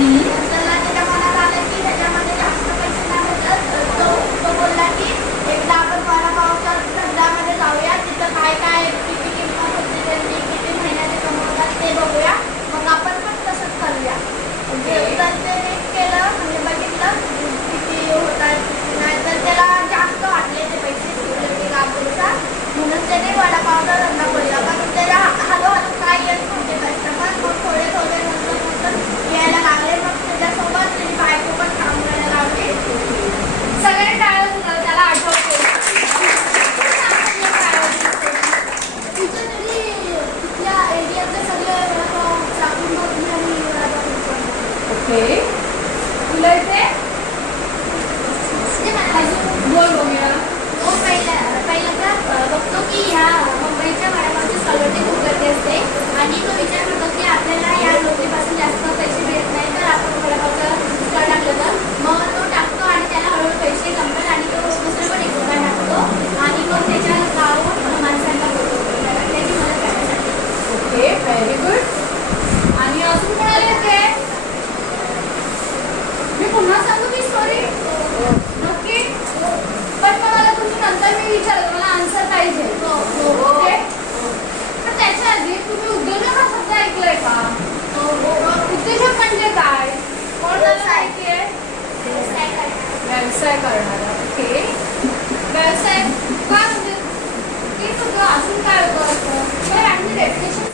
त्याला इथे. तुला इथे? बोल बघूया हो पहिला पहिल्यांदा बघतो की ह्या मुंबईच्या वडापावची सॉलवटी खूप असते. आणि तो विचार करतो की आपल्याला या लोकरीपासून जास्त पैसे मिळत नाही तर आपण वडापावचा टाकलं तर. मग तो टाकतो आणि त्याला हळूहळू पैसे जमतात आणि तो दुसरं पण एक टाकतो. आणि मग त्याच्या गाव माणसांना बोलतो. त्याची मदत व्हेरी गुड आणि अजून कोणाला येते पाहिजे. ओके. पण त्याच्या आधी तुम्ही उद्योजक शब्द ऐकलाय का? उद्योजक म्हणजे काय? कोण ऐकले व्यवसाय. करणारा. ओके. व्यवसाय का म्हणजे? ते सगळं अजून काय होतं तर आम्ही डेफिनेशन